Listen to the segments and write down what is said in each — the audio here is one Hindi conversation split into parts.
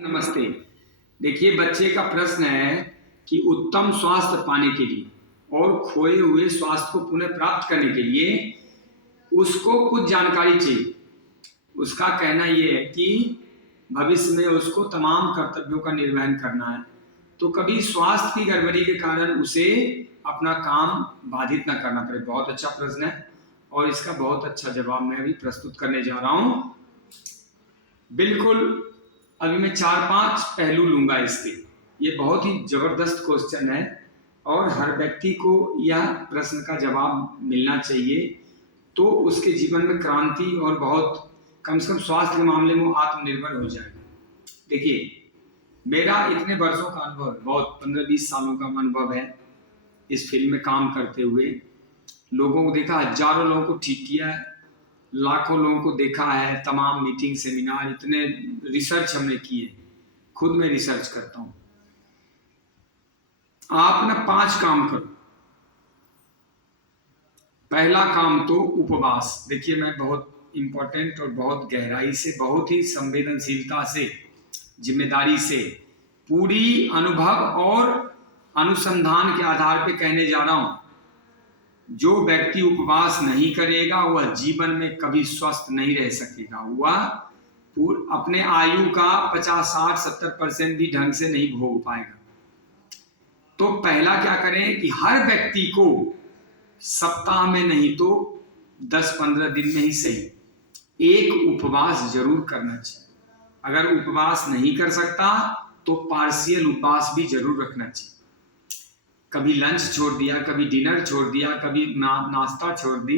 नमस्ते। देखिए, बच्चे का प्रश्न है कि उत्तम स्वास्थ्य पाने के लिए और खोए हुए स्वास्थ्य को पुनः प्राप्त करने के लिए उसको कुछ जानकारी चाहिए। उसका कहना ये है कि भविष्य में उसको तमाम कर्तव्यों का निर्वहन करना है, तो कभी स्वास्थ्य की गड़बड़ी के कारण उसे अपना काम बाधित न करना पड़े। बहुत अच्छा प्रश्न है और इसका बहुत अच्छा जवाब मैं अभी प्रस्तुत करने जा रहा हूँ। बिल्कुल, अभी मैं 4-5 पहलू लूंगा इसके। ये बहुत ही जबरदस्त क्वेश्चन है और हर व्यक्ति को यह प्रश्न का जवाब मिलना चाहिए, तो उसके जीवन में क्रांति और बहुत कम से कम स्वास्थ्य के मामले में आत्मनिर्भर हो जाएगा। देखिए, मेरा इतने वर्षों का अनुभव, बहुत 15-20 सालों का अनुभव है इस फील्ड में काम करते हुए। लोगों को देखा, हजारों लोगों को ठीक किया है, लाखों लोगों को देखा है, तमाम मीटिंग सेमिनार, इतने रिसर्च हमने किए। खुद मैं रिसर्च करता हूं। आप ना 5 काम करो। पहला काम तो उपवास। देखिए, मैं बहुत इंपॉर्टेंट और बहुत गहराई से, बहुत ही संवेदनशीलता से, जिम्मेदारी से, पूरी अनुभव और अनुसंधान के आधार पर कहने जा रहा हूं। जो व्यक्ति उपवास नहीं करेगा वह जीवन में कभी स्वस्थ नहीं रह सकेगा। वह अपने आयु का 50-60-70% भी ढंग से नहीं भोग पाएगा। तो पहला क्या करें कि हर व्यक्ति को सप्ताह में नहीं तो 10-15 दिन में ही सही एक उपवास जरूर करना चाहिए। अगर उपवास नहीं कर सकता तो पार्शियल उपवास भी जरूर रखना चाहिए। कभी लंच छोड़ दिया, कभी डिनर छोड़ दिया, कभी नाश्ता छोड़ दी,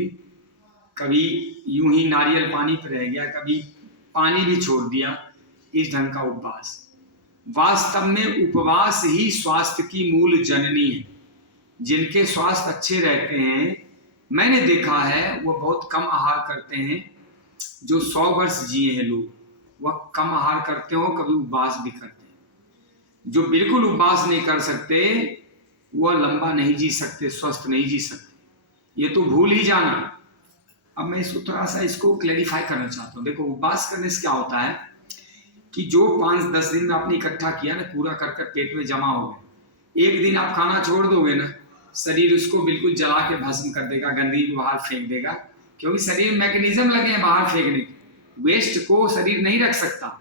कभी यूं ही नारियल पानी पर रह गया, कभी पानी भी छोड़ दिया। इस ढंग का उपवास, वास्तव में उपवास ही स्वास्थ्य की मूल जननी है। जिनके स्वास्थ्य अच्छे रहते हैं, मैंने देखा है, वो बहुत कम आहार करते हैं। जो 100 वर्ष जिए हैं लोग, वह कम आहार करते हो, कभी उपवास भी करते हैं। जो बिल्कुल उपवास नहीं कर सकते वह लंबा नहीं जी सकते, स्वस्थ नहीं जी सकते। ये तो भूल ही जाना। अब मैं इसको थोड़ा सा इसको क्लैरिफाई करना चाहता हूँ। देखो, उपवास करने से क्या होता है कि जो 5-10 दिन में आपने इकट्ठा किया ना, पूरा कर कर पेट में जमा हो गया, एक दिन आप खाना छोड़ दोगे ना, शरीर उसको बिल्कुल जला के भस्म कर देगा, गंदगी को बाहर फेंक देगा। क्योंकि शरीर में मैकेनिज्म लगे हैं बाहर फेंकने के। वेस्ट को शरीर नहीं रख सकता।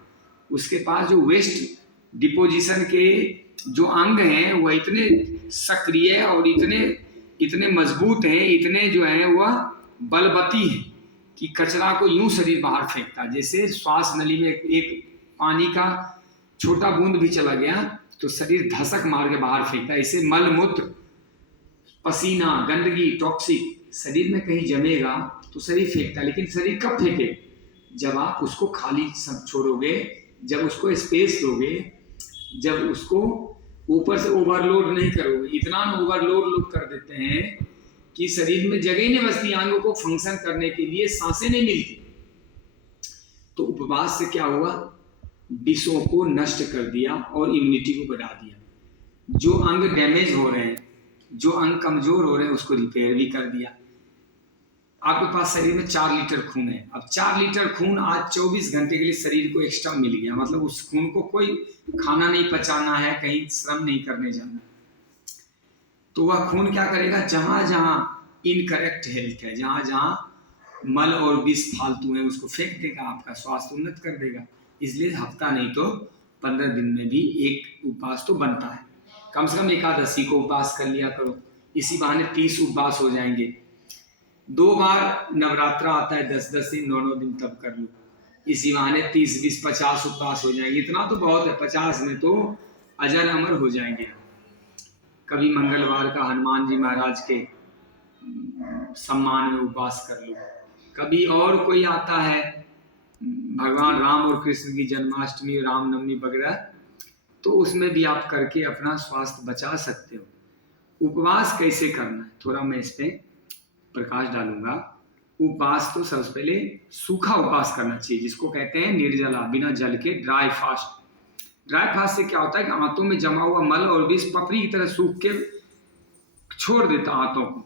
उसके पास जो वेस्ट डिपोजिशन के जो अंग हैं वह इतने सक्रिय और इतने मजबूत हैं, इतने जो है वह बलवती है कि कचरा को यूं शरीर बाहर फेंकता है। जैसे श्वास नली में एक पानी का छोटा बूंद भी चला गया तो शरीर धसक मार के बाहर फेंकता है। इसे मल मूत्र, पसीना, गंदगी, टॉक्सिक शरीर में कहीं जमेगा तो शरीर फेंकता है। लेकिन शरीर कब फेंके? जब आप उसको खाली सब छोड़ोगे, जब उसको स्पेस दोगे, जब उसको ऊपर से ओवरलोड नहीं करोगे। इतना ओवरलोड लोग कर देते हैं कि शरीर में जगह ही नहीं बचती, अंगों को फंक्शन करने के लिए सांसें नहीं मिलती। तो उपवास से क्या हुआ? विषों को नष्ट कर दिया और इम्यूनिटी को बढ़ा दिया। जो अंग डैमेज हो रहे हैं, जो अंग कमजोर हो रहे हैं, उसको रिपेयर भी कर दिया। आपके पास शरीर में 4 लीटर खून है। अब 4 लीटर खून आज 24 घंटे के लिए शरीर को एक्स्ट्रा मिल गया। मतलब उस खून को कोई खाना नहीं पचाना है, कहीं श्रम नहीं करने जाना। तो वह खून क्या करेगा? जहां जहां इनकरेक्ट हेल्थ है, जहां जहां मल और विष फालतू है, उसको फेंक देगा, आपका स्वास्थ्य उन्नत कर देगा। इसलिए हफ्ता नहीं तो 15 दिन में भी एक उपवास तो बनता है। कम से कम एकादशी को उपवास कर लिया करो। इसी बहाने 30 उपवास हो जाएंगे। 2 बार नवरात्रा आता है, 10-10 दिन, 9-9 दिन, तब कर लो। इसी बहाने 30-20-50 उपवास हो जाएंगे। इतना तो बहुत है। 50 में तो अजर अमर हो जाएंगे। कभी मंगलवार का हनुमान जी महाराज के सम्मान में उपवास कर लो। कभी और कोई आता है, भगवान राम और कृष्ण की जन्माष्टमी, रामनवमी वगैरह, तो उसमें भी आप करके अपना स्वास्थ्य बचा सकते हो। उपवास कैसे करना है थोड़ा मैं इस पे प्रकाश डालूंगा। उपवास तो सबसे पहले सूखा उपवास करना चाहिए, जिसको कहते हैं निर्जला, बिना जल के, ड्राई फास्ट। ड्राई फास्ट से क्या होता है कि आंतों में जमा हुआ मल और विष पपड़ी की तरह सूख के छोड़ देता आंतों को।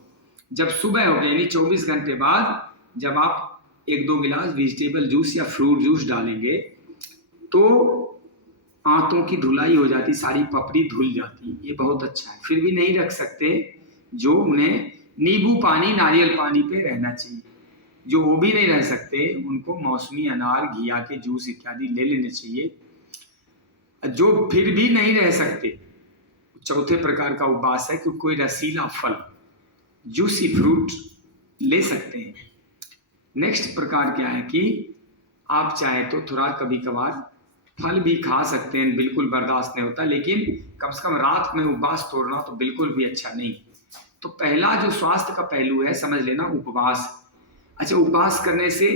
जब सुबह हो गई, यानी 24 घंटे बाद, जब आप 1-2 गिलास वेजिटेबल जूस या फ्रूट जूस डालेंगे तो दांतों की धुलाई हो जाती, सारी पपड़ी धुल जाती, ये बहुत अच्छा है। फिर भी नहीं रख सकते, जो उन्हें नींबू पानी नारियल पानी पे रहना चाहिए। जो वो भी नहीं रह सकते उनको मौसमी अनार घिया के जूस इत्यादि ले लेने चाहिए। जो फिर भी नहीं रह सकते, चौथे प्रकार का उपवास है कि कोई रसीला फल जूसी फ्रूट ले सकते हैं। नेक्स्ट प्रकार क्या है कि आप चाहे तो थोड़ा कभी कभार फल भी खा सकते हैं, बिल्कुल बर्दाश्त नहीं होता, लेकिन कम से कम रात में उपवास तोड़ना तो बिल्कुल भी अच्छा नहीं। तो पहला जो स्वास्थ्य का पहलू है समझ लेना, उपवास। अच्छा, उपवास करने से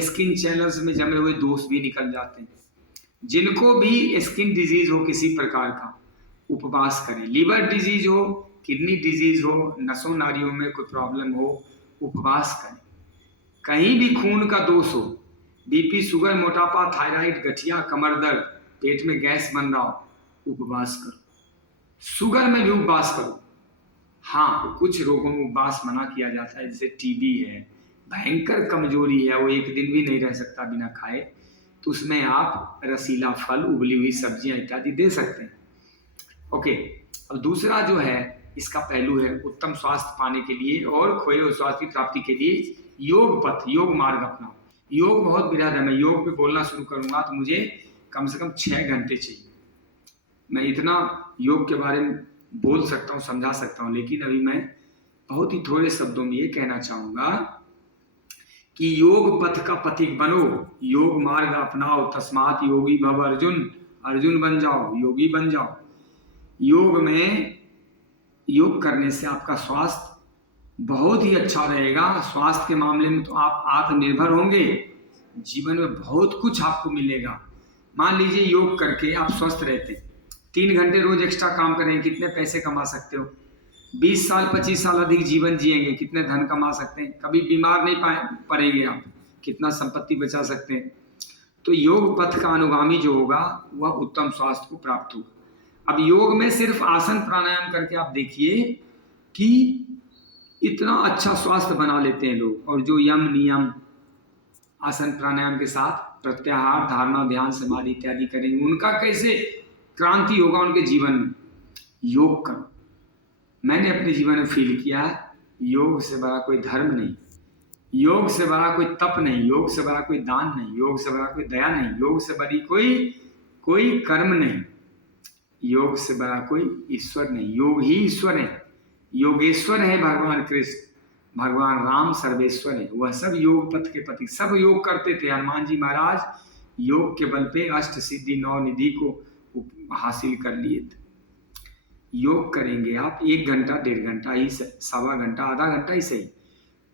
स्किन चैनल्स में जमे हुए दोष भी निकल जाते हैं। जिनको भी स्किन डिजीज हो किसी प्रकार का, उपवास करें। लीवर डिजीज हो, किडनी डिजीज हो, नसों नाड़ियों में कोई प्रॉब्लम हो, उपवास करें। कहीं भी खून का दोष हो, बीपी, शुगर, मोटापा, थायराइड, गठिया, कमर दर्द, पेट में गैस बन रहा हो, उपवास करो। शुगर में भी उपवास करो। हाँ, कुछ रोगों में उपवास मना किया जाता है, जैसे टीबी है, भयंकर कमजोरी है, वो एक दिन भी नहीं रह सकता बिना खाए, तो उसमें आप रसीला फल, उबली हुई सब्जियां इत्यादि दे सकते हैं। ओके, अब दूसरा जो है इसका पहलू है उत्तम स्वास्थ्य पाने के लिए और खोए हुए स्वास्थ्य की प्राप्ति के लिए योग पथ, योग मार्ग अपनाओ। योग बहुत बृहद है, मैं योग पे बोलना शुरू करूंगा तो मुझे कम से कम 6 घंटे चाहिए। मैं इतना योग के बारे में बोल सकता हूँ, समझा सकता हूँ, लेकिन अभी मैं बहुत ही थोड़े शब्दों में ये कहना चाहूंगा कि योग पथ का पथिक बनो, योग मार्ग अपनाओ, तस्मात योगी भव अर्जुन, अर्जुन बन जाओ, योगी बन जाओ। योग में, योग करने से आपका स्वास्थ्य बहुत ही अच्छा रहेगा। स्वास्थ्य के मामले में तो आप आत्मनिर्भर होंगे, जीवन में बहुत कुछ आपको मिलेगा। मान लीजिए योग करके आप स्वस्थ रहते, 3 घंटे रोज एक्स्ट्रा काम करेंगे, कितने पैसे कमा सकते हो? 20 साल 25 साल अधिक जीवन जिएंगे, कितने धन कमा सकते हैं? कभी बीमार नहीं पड़ेंगे आप, कितना संपत्ति बचा सकते हैं? तो योग पथ का अनुगामी जो होगा वह उत्तम स्वास्थ्य को प्राप्त होगा। अब योग में सिर्फ आसन प्राणायाम करके आप देखिए कि इतना अच्छा स्वास्थ्य बना लेते हैं लोग। और जो यम नियम आसन प्राणायाम के साथ प्रत्याहार, धारणा, ध्यान, समाधि इत्यादि करेंगे, उनका कैसे क्रांति होगा उनके जीवन में। योग करो। मैंने अपने जीवन में फील किया, योग से बड़ा कोई धर्म नहीं, योग से बड़ा कोई तप नहीं, योग से बड़ा कोई दान नहीं, योग से बड़ा कोई दया नहीं, योग से बड़ी कोई कर्म नहीं, योग से बड़ा कोई ईश्वर नहीं। योग ही ईश्वर है, योगेश्वर है भगवान कृष्ण, भगवान राम सर्वेश्वर है। वह सब योग पथ के पति, सब योग करते थे। हनुमान जी महाराज योग के बल पे अष्ट सिद्धि 9 निधि को हासिल कर लिए थे। योग करेंगे आप 1 घंटा, 1.5 घंटा ही, 1.25 घंटा, आधा घंटा ही सही,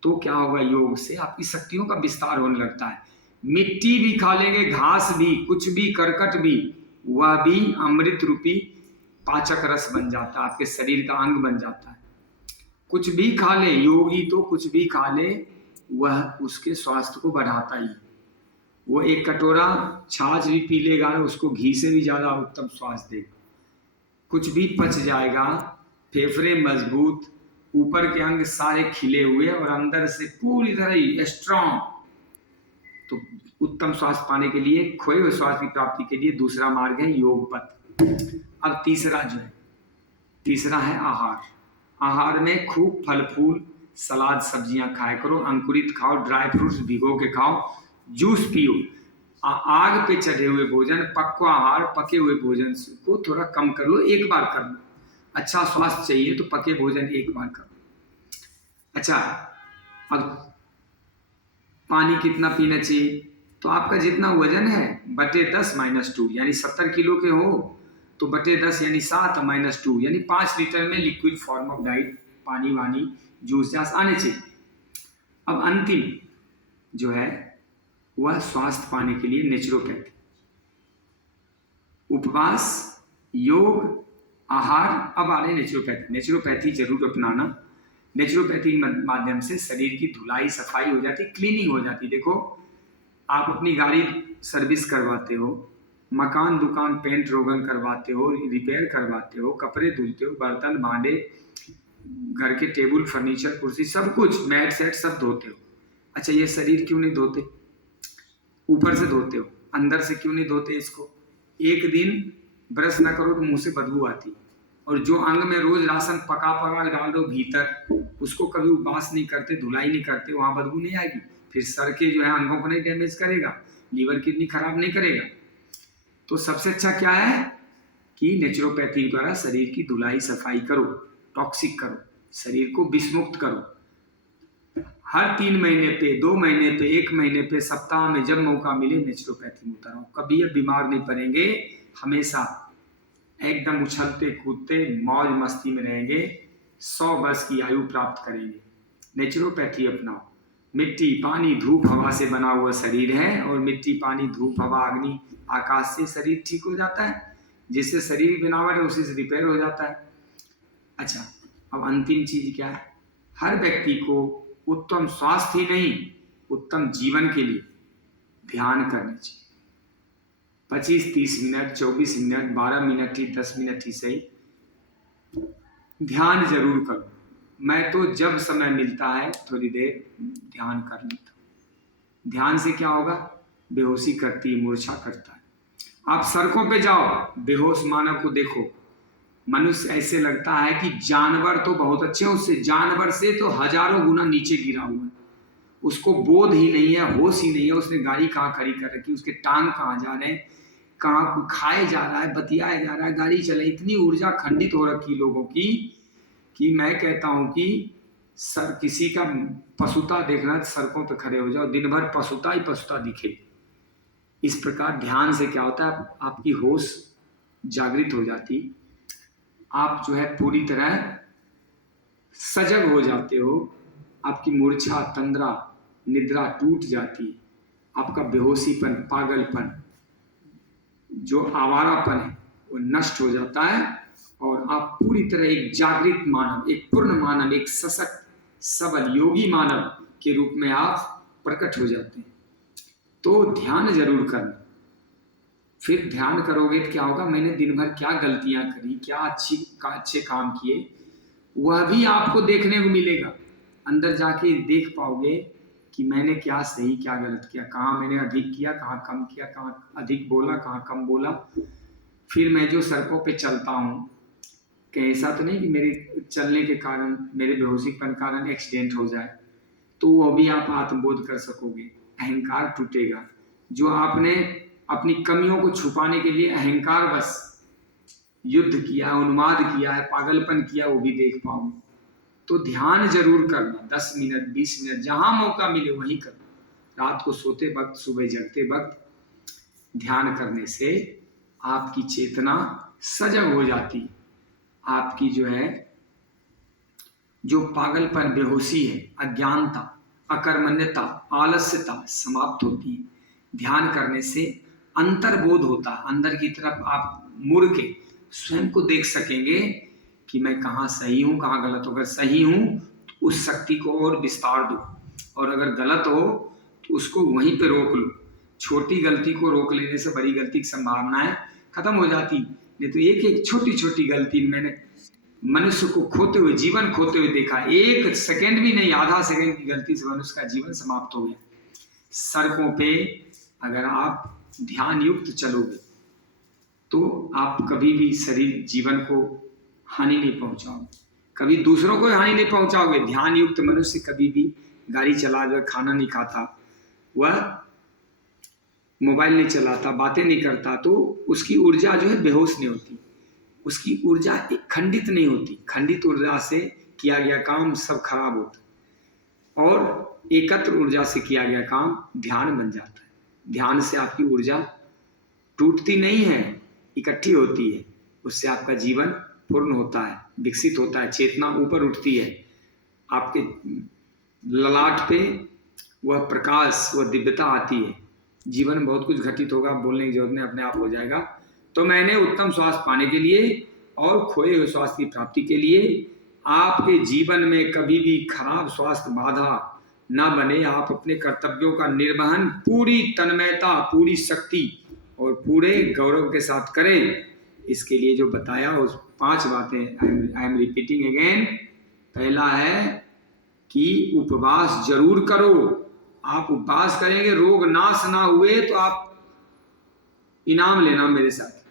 तो क्या होगा, योग से आपकी शक्तियों का विस्तार होने लगता है। मिट्टी भी खा लेंगे, घास भी, कुछ भी, करकट भी, वह भी अमृत रूपी पाचक रस बन जाता है, आपके शरीर का अंग बन जाता है। कुछ भी खा ले, योगी तो कुछ भी खा ले, वह उसके स्वास्थ्य को बढ़ाता ही। वो 1 कटोरा छाछ भी पी लेगा, उसको घी से भी ज्यादा उत्तम स्वास्थ्य देगा। कुछ भी पच जाएगा, फेफड़े मजबूत, ऊपर के अंग सारे खिले हुए और अंदर से पूरी तरह ही स्ट्रॉन्ग। तो उत्तम स्वास्थ्य पाने के लिए, खोए हुए स्वास्थ्य की प्राप्ति के लिए दूसरा मार्ग है योग पथ। अब तीसरा जो है, तीसरा है आहार। आहार में खूब फल फूल, सलाद, सब्जियां खाया करो, अंकुरित खाओ, ड्राई फ्रूट्स भिगो के खाओ, जूस पियो। आग पे चढ़े हुए भोजन, पक्वा आहार, पके हुए भोजन को थोड़ा कम कर लो, 1 बार कर लो। अच्छा स्वास्थ्य चाहिए तो पके भोजन 1 बार करो। अच्छा, अब पानी कितना पीना चाहिए? तो आपका जितना वजन है बटे 10 - 2, यानी 70 किलो के हो तो बटे 10 यानी 7 - 2 यानी 5 लीटर में लिक्विड फॉर्म ऑफ डाइट, पानी वानी, जूस जास आने चाहिए। अब अंतिम जो है वह स्वास्थ्य पाने के लिए नेचुरोपैथी। उपवास, योग, आहार, अब आ रहे नेचुरोपैथी। नेचुरोपैथी जरूर अपनाना। नेचुरोपैथी के माध्यम से शरीर की धुलाई सफाई हो जाती, क्लीनिंग हो जाती। देखो, आप अपनी गाड़ी सर्विस करवाते हो, मकान दुकान पेंट रोगन करवाते हो, रिपेयर करवाते हो, कपड़े धुलते हो, बर्तन भांडे, घर के टेबल फर्नीचर कुर्सी सब कुछ, मैट सेट सब धोते हो। अच्छा, ये शरीर क्यों नहीं धोते? ऊपर से धोते हो, अंदर से क्यों नहीं धोते इसको? एक दिन ब्रश ना करो तो मुंह से बदबू आती। और जो अंग में रोज राशन पका पका डाल दो भीतर, उसको कभी उपवास नहीं करते, धुलाई नहीं करते, वहां बदबू नहीं आएगी। फिर सर के जो है अंगों को नहीं डैमेज करेगा, लीवर किडनी खराब नहीं करेगा। तो सबसे अच्छा क्या है कि नेचुरोपैथी द्वारा शरीर की धुलाई सफाई करो, टॉक्सिक करो, शरीर को विषमुक्त करो। हर 3 महीने पे, 2 महीने पे, 1 महीने पे, सप्ताह में जब मौका मिले नेचुरोपैथी में उतरो। कभी ये बीमार नहीं पड़ेंगे, हमेशा एकदम उछलते कूदते मौज मस्ती में रहेंगे, 100 वर्ष की आयु प्राप्त करेंगे। नेचुरोपैथी अपनाओ। मिट्टी पानी धूप हवा से बना हुआ शरीर है, और मिट्टी पानी धूप हवा अग्नि आकाश से शरीर ठीक हो जाता है। जिससे शरीर की बनावट है उसी से रिपेयर हो जाता है। अच्छा, अब अंतिम चीज क्या है? हर व्यक्ति को उत्तम स्वास्थ्य ही नहीं, उत्तम जीवन के लिए ध्यान करना चाहिए। 25-30 मिनट, 24 मिनट, 12 मिनट ही, 10 मिनट ही सही, ध्यान जरूर करो। मैं तो जब समय मिलता है थोड़ी देर ध्यान कर लेता हूँ। ध्यान से क्या होगा? बेहोशी करती, मूर्छा करता है। आप सड़कों पे जाओ, बेहोश मानव को देखो, मनुष्य ऐसे लगता है कि जानवर तो बहुत अच्छे हैं, उससे जानवर से तो हजारों गुना नीचे गिरा हुआ है। उसको बोध ही नहीं है, होश ही नहीं है, उसने गाड़ी कहाँ खड़ी कर रखी, उसके टांग कहाँ जा रहे हैं, कहाँ खाए जा रहा है, बतियाए जा रहा है, गाड़ी चले। इतनी ऊर्जा खंडित हो रखी लोगों की कि मैं कहता हूं कि सर किसी का पशुता देखना, सड़कों पे खड़े हो जाओ, दिन भर पशुता ही पशुता दिखे। इस प्रकार ध्यान से क्या होता है, आपकी होश जागृत हो जाती, आप जो है पूरी तरह सजग हो जाते हो, आपकी मूर्छा, तंद्रा, निद्रा टूट जाती है, आपका बेहोशीपन, पागलपन, जो आवारापन है वो नष्ट हो जाता है, और आप पूरी तरह एक जागृत मानव, एक पूर्ण मानव, एक सशक्त सबल योगी मानव के रूप में आप प्रकट हो जाते हैं। तो ध्यान जरूर करना। फिर ध्यान करोगे तो क्या होगा? मैंने दिन भर क्या गलतियां करी, क्या अच्छे काम किए, वह भी आपको देखने को मिलेगा। अंदर जाके देख पाओगे कि मैंने क्या सही क्या गलत किया, कहाँ मैंने अधिक किया, कहाँ कम किया, कहाँ अधिक बोला, कहाँ कम बोला। फिर मैं जो सड़कों पे चलता हूँ, कहीं ऐसा तो नहीं कि मेरे चलने के कारण, मेरे बेहोशीपन कारण एक्सीडेंट हो जाए, तो वो भी आप आत्मबोध कर सकोगे, अहंकार टूटेगा। जो आपने अपनी कमियों को छुपाने के लिए अहंकार बस युद्ध किया, उन्माद किया है, पागलपन किया, वो भी देख पाओगे। तो ध्यान जरूर करना, 10 मिनट, 20 मिनट, जहां मौका मिले वहीं करना। रात को सोते वक्त, सुबह जगते वक्त ध्यान करने से आपकी चेतना सजग हो जाती, आपकी जो है जो पागलपन, बेहोशी है, अज्ञानता, अकर्मण्यता, आलस्यता समाप्त होती है। ध्यान करने से अंतर्बोध होता है, अंदर की तरफ आप मुड़ के स्वयं को देख सकेंगे कि मैं कहाँ सही हूँ, कहाँ गलत हूँ। अगर सही हूँ तो उस शक्ति को और विस्तार दो, और अगर गलत हो तो उसको वहीं पे रोक लो। छोटी गलती को रोक लेने से बड़ी गलती की संभावनाएं खत्म हो जाती। नहीं तो एक एक छोटी छोटी गलती, मैंने मनुष्य को खोते हुए, जीवन खोते हुए देखा। 1 सेकंड भी नहीं, आधा सेकंड की गलती से मनुष्य का जीवन समाप्त हो गया। सड़कों पे अगर आप ध्यान युक्त चलोगे तो आप कभी भी शरीर जीवन को हानि नहीं पहुंचाओगे, कभी दूसरों को हानि नहीं पहुंचाओगे। ध्यान युक्त मनुष्य कभी भी गाड़ी चला जो खाना नहीं खाता, वह मोबाइल नहीं चलाता, बातें नहीं करता, तो उसकी ऊर्जा जो है बेहोश नहीं होती, उसकी ऊर्जा खंडित नहीं होती। खंडित ऊर्जा से किया गया काम सब खराब होता, और एकत्र ऊर्जा से किया गया काम ध्यान बन जाता है। ध्यान से आपकी ऊर्जा टूटती नहीं है, इकट्ठी होती है, उससे आपका जीवन पूर्ण होता है, विकसित होता है, चेतना ऊपर उठती है, आपके ललाट पे वह प्रकाश, वह दिव्यता आती है। जीवन में बहुत कुछ घटित होगा, बोलने की जरूरत नहीं, अपने आप हो जाएगा। तो मैंने उत्तम स्वास्थ्य पाने के लिए और खोए हुए स्वास्थ्य की प्राप्ति के लिए, आपके जीवन में कभी भी खराब स्वास्थ्य बाधा न बने, आप अपने कर्तव्यों का निर्वहन पूरी तन्मयता, पूरी शक्ति और पूरे गौरव के साथ करें। इसके लिए जो बताया उस 5 बातें आई एम रिपीटिंग अगेन। पहला है कि उपवास जरूर करो। आप उपवास करेंगे, रोग नाश ना हुए तो आप इनाम लेना मेरे साथ।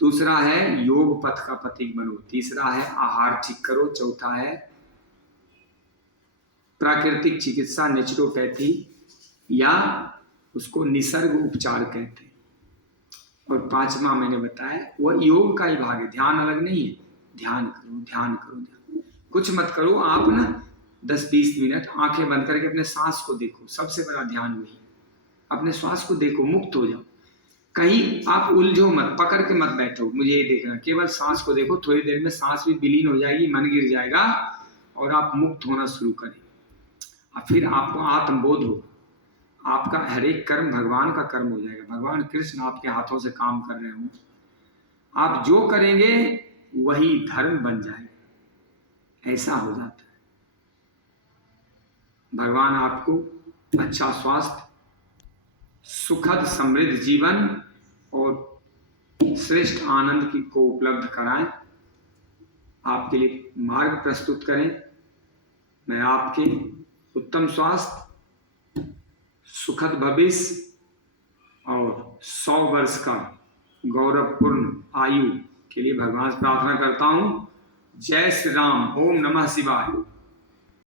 दूसरा है योग पथ का पथिक बनो, तीसरा है आहार ठीक करो, चौथा है प्राकृतिक चिकित्सा नेचुरोपैथी या उसको निसर्ग उपचार कहते हैं, और पांचवा मैंने बताया वह योग का ही भाग है, ध्यान अलग नहीं है। ध्यान करो ध्यान करो ध्यान, कुछ मत करो आप ना, 10-20 मिनट आंखें बंद करके अपने सांस को देखो, सबसे बड़ा ध्यान वही, अपने श्वास को देखो, मुक्त हो जाओ, कहीं आप उलझो मत, पकड़ के मत बैठो, मुझे ये देखना, केवल सांस को देखो, थोड़ी देर में सांस भी विलीन हो जाएगी, मन गिर जाएगा और आप मुक्त होना शुरू करें, और फिर आपको आत्मबोध होगा, आपका हर एक कर्म भगवान का कर्म हो जाएगा, भगवान कृष्ण आपके हाथों से काम कर रहे हों, आप जो करेंगे वही धर्म बन जाएगा, ऐसा हो जाता है। भगवान आपको अच्छा स्वास्थ्य, सुखद समृद्ध जीवन और श्रेष्ठ आनंद की को उपलब्ध कराएं, आपके लिए मार्ग प्रस्तुत करें। मैं आपके उत्तम स्वास्थ्य, सुखद भविष्य और 100 वर्ष का गौरवपूर्ण आयु के लिए भगवान से प्रार्थना करता हूं। जय श्री राम। ओम नमः शिवाय।